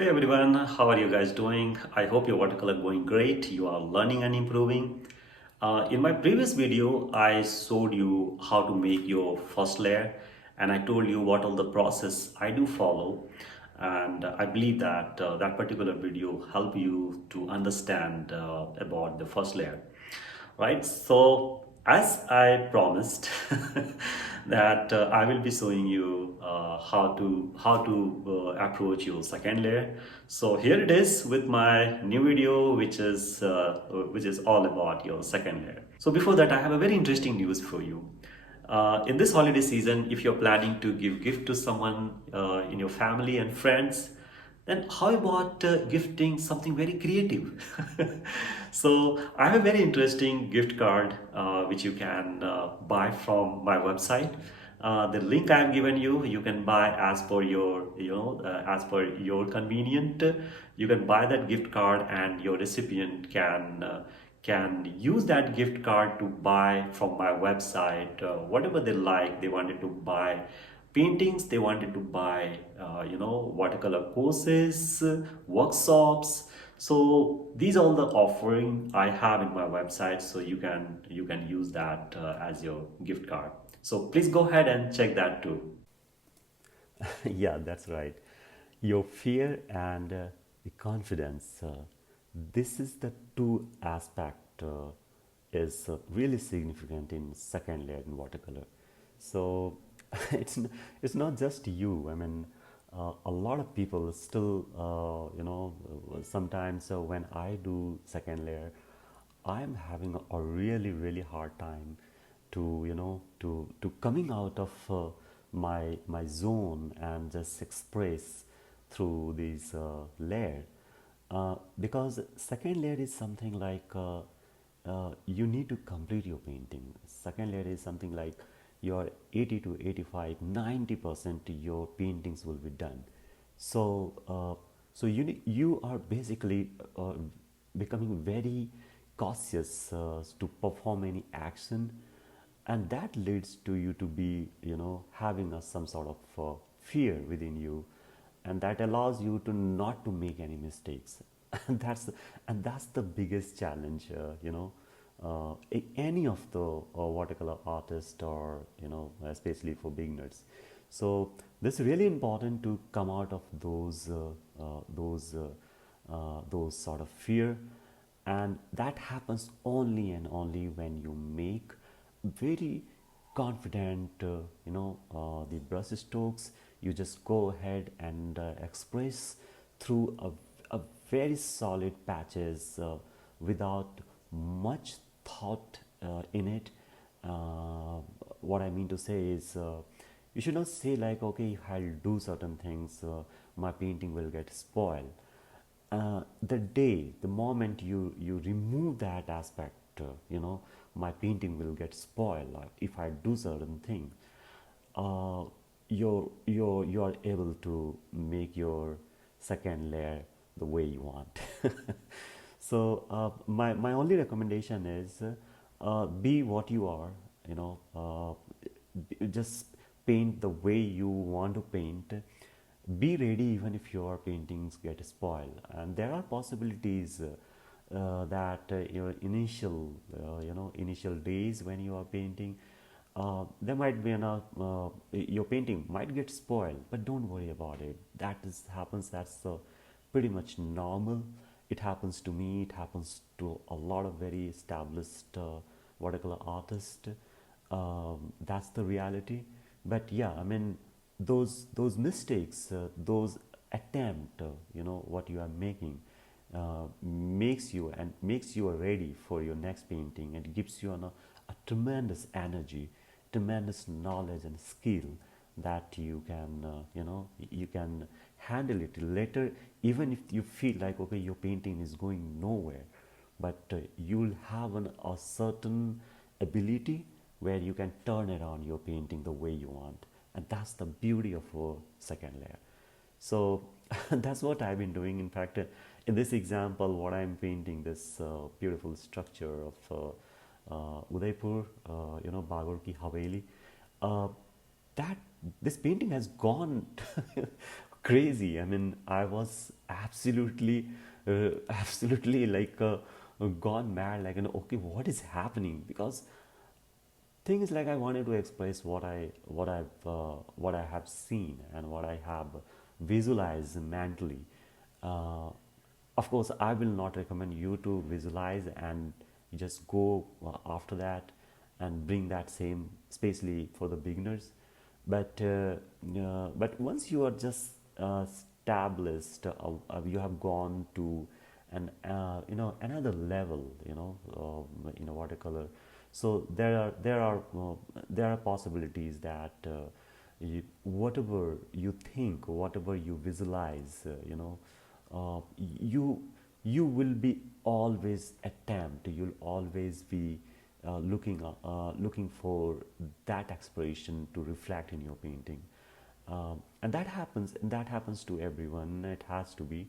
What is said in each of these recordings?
Hey everyone, how are you guys doing? I hope your watercolor going great. You are learning and improving. In my previous video, I showed you how to make your first layer and I told you what all the process I do follow. And I believe that that particular video help you to understand about the first layer, right? So as I promised that I will be showing you how to approach your second layer. So here it is with my new video, which is all about your second layer. So before that, I have a very interesting news for you. In this holiday season, if you're planning to give gift to someone in your family and friends, then how about gifting something very creative? So I have a very interesting gift card which you can buy from my website. The link I have given you, you can buy as per your, as per your convenient. You can buy that gift card, and your recipient can use that gift card to buy from my website whatever they like. They wanted to buy paintings, they wanted to buy watercolor courses, workshops. So these are all the offering I have in my website, so you can use that as your gift card. So please go ahead and check that too. Yeah, that's right. Your fear and the confidence. This is the two aspect is really significant in second layer in watercolor. So it's not just you. I mean, a lot of people still, sometimes when I do second layer, I'm having a really hard time to to coming out of my zone and just express through this layer, because second layer is something like you need to complete your painting. Second layer is something like your 80 to 85 90% your paintings will be done. So you are basically becoming very cautious to perform any action, and that leads to you to be having some sort of fear within you, and that allows you to not to make any mistakes. And that's the biggest challenge, any of the watercolor artist, or especially for beginners. So this is really important to come out of those sort of fear, and that happens only and only when you make very confident the brush strokes. You just go ahead and express through a very solid patches, without much thought in it. What I mean to say is, you should not say like, okay, if I'll do certain things, my painting will get spoiled. The moment you remove that aspect, my painting will get spoiled. Like if I do certain thing, uh, you are able to make your second layer the way you want. So my only recommendation is, be what you are. Just paint the way you want to paint. Be ready even if your paintings get spoiled, and there are possibilities that your initial days when you are painting, there might be your painting might get spoiled, but don't worry about it. That is happens. That's pretty much normal. It happens to me. It happens to a lot of very established watercolor artists. That's the reality. But yeah, I mean, those mistakes, those attempt, what you are making, makes you ready for your next painting, and gives you a tremendous energy, tremendous knowledge and skill, that you can handle it later. Even if you feel like, okay, your painting is going nowhere, but you'll have a certain ability where you can turn around your painting the way you want, and that's the beauty of a second layer. So that's what I've been doing. In fact, in this example, what I'm painting, this beautiful structure of Udaipur, Bagor ki Haveli. Uh, that this painting has gone crazy. I mean, I was absolutely, absolutely like gone mad. Like, okay, what is happening? Because thing is, like, I wanted to express what I have seen and what I have visualized mentally. Uh, of course, I will not recommend you to visualize and just go after that and bring that same, especially for the beginners. But once you are just established, you have gone to an another level, watercolor. So there are possibilities that whatever you think, whatever you visualize, you will be always attempt. You'll always be looking for that expression to reflect in your painting, and that happens to everyone. It has to be.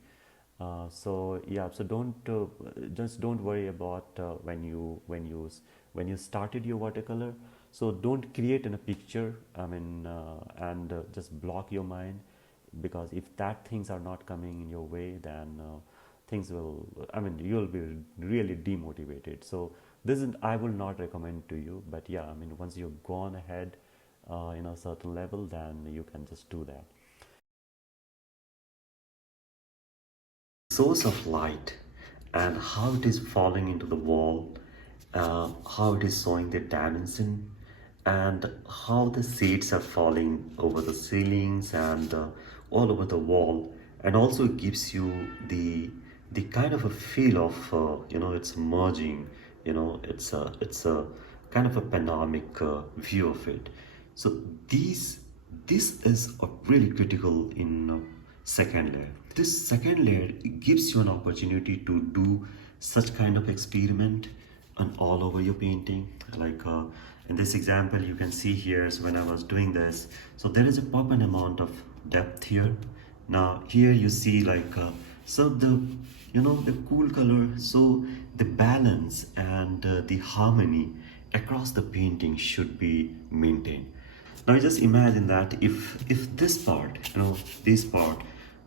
So yeah, so don't worry about when you started your watercolor. So don't create in a picture, I mean, and just block your mind, because if that things are not coming in your way, then things will, I mean, you'll be really demotivated. So this is, I will not recommend to you. But yeah, I mean, once you've gone ahead in a certain level, then you can just do that. Source of light and how it is falling into the wall, how it is showing the dimension, and how the shades are falling over the ceilings and all over the wall, and also gives you the kind of a feel of it's merging, it's a kind of a panoramic view of it. So this is a really critical in second layer. This second layer gives you an opportunity to do such kind of experiment on all over your painting. Like in this example, you can see here, so when I was doing this, so there is a proper amount of depth here. Now here you see like so the cool color, so the balance and the harmony across the painting should be maintained. Now just imagine that if this part, this part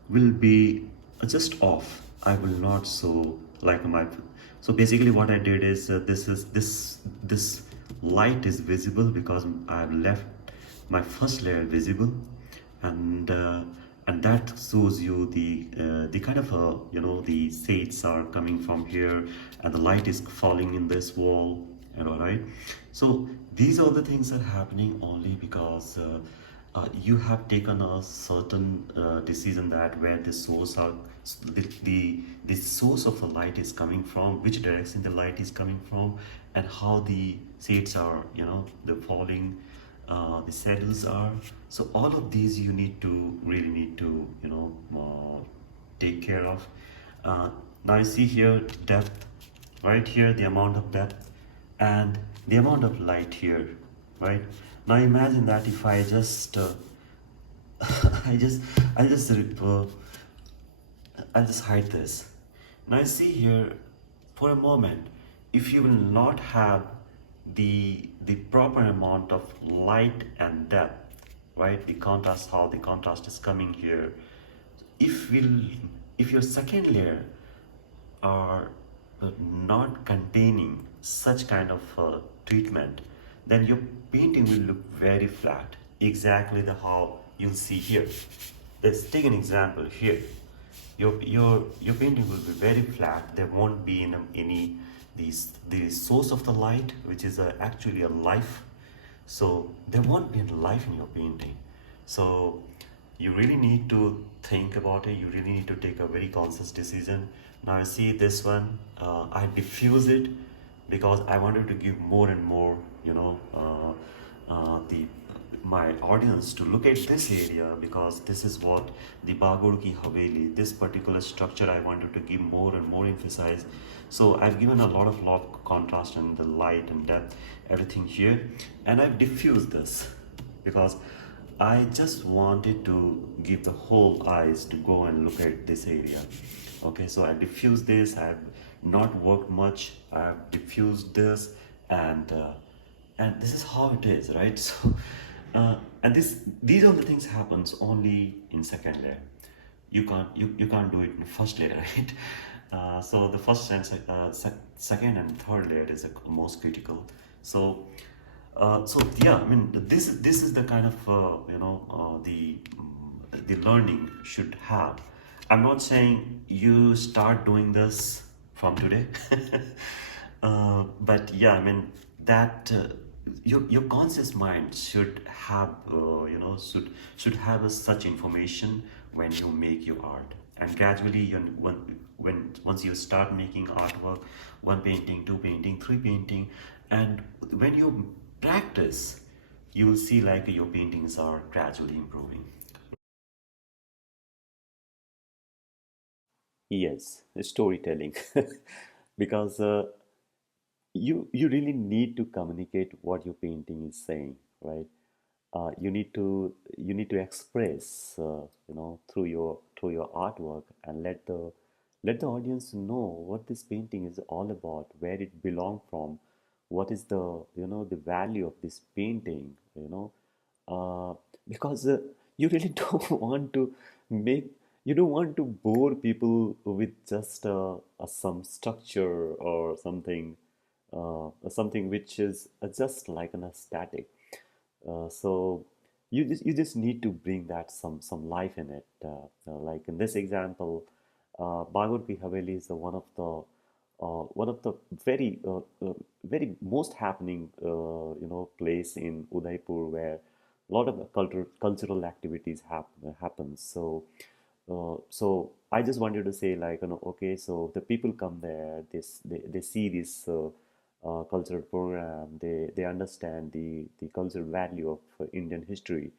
will be just off, I will not show like my. So basically what I did is this light is visible because I've left my first layer visible, and that shows you the kind of the shades are coming from here, and the light is falling in this wall, all right. So these are the things that are happening only because you have taken a certain decision that where the source are the source of the light is coming from, which direction the light is coming from, and how the shades are, the falling, the saddles are. So all of these you really need to take care of. Now you see here depth, right here the amount of depth and the amount of light here, right? Now imagine that if I just I just I just I'll just hide this. Now you see here, for a moment, if you will not have the proper amount of light and depth, right? The contrast, how the contrast is coming here. If your second layer are not containing such kind of treatment, then your painting will look very flat, exactly the how you'll see here. Let's take an example here. Your painting will be very flat. There won't be any the source of the light, which is actually a life. So there won't be any life in your painting. So you really need to think about it. You really need to take a very conscious decision. Now I see this one, I diffuse it because I wanted to give more and more, the my audience to look at this area, because this is what the Bagod Ki Haveli, this particular structure, I wanted to give more and more emphasize. So I've given a lot of contrast and the light and depth, everything here, and I've diffused this because I just wanted to give the whole eyes to go and look at this area. Okay, so I diffused this. I've not worked much. I've diffused this, and this is how it is, right? So And these are the things happens only in second layer. You can't do it in first layer, right? So the first and second and third layer is the most critical. So so yeah, I mean this is the kind of the learning should have. I'm not saying you start doing this from today, but yeah, I mean that your conscious mind should have should have such information when you make your art, and gradually when once you start making artwork, one painting, two painting, three painting, and when you practice, you will see like your paintings are gradually improving. Yes, storytelling. Because you really need to communicate what your painting is saying, right? You need to express, through your artwork, and let the audience know what this painting is all about, where it belong from, what is the the value of this painting, uh, because you really don't want to make you don't want to bore people with just some structure or something which is just like an static. So you just need to bring that some life in it. Like in this example, Bhagavad Ki Haveli is one of the very very most happening place in Udaipur, where a lot of cultural activities happen. So I just wanted to say, like, okay, so the people come there, they see this cultural program, they understand the cultural value of Indian history,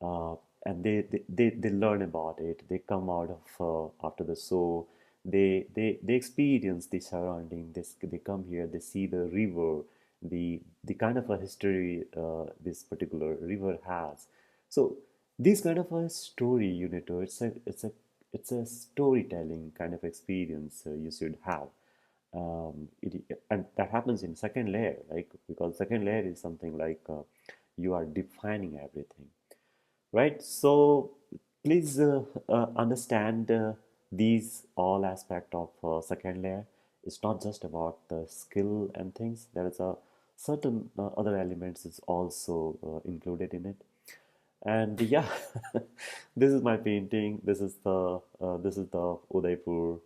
uh, and they learn about it. They come out of after the show, they experience the surrounding. They come here, they see the river, the kind of a history this particular river has. So this kind of a story, it's a storytelling kind of experience you should have. And that happens in second layer, like, because second layer is something like you are defining everything, right? So please understand these all aspect of second layer. It's not just about the skill and things. There is a certain other elements is also included in it. And yeah, this is my painting. This is the Udaipur,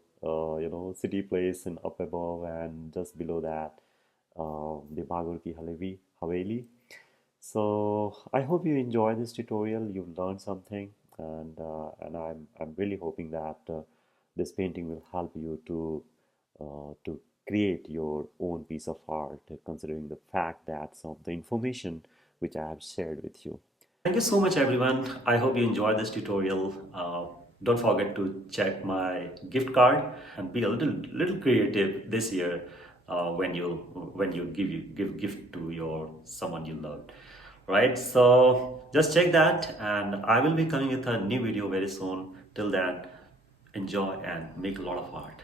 city place in up above, and just below that, the Bhagavad Ki Haveli. So I hope you enjoy this tutorial. You've learned something, and I'm really hoping that this painting will help you to create your own piece of art, considering the fact that some of the information which I have shared with you. Thank you so much, everyone. I hope you enjoyed this tutorial. Don't forget to check my gift card and be a little creative this year when you give gift to your someone you loved. Right? So just check that, and I will be coming with a new video very soon. Till then, enjoy and make a lot of art.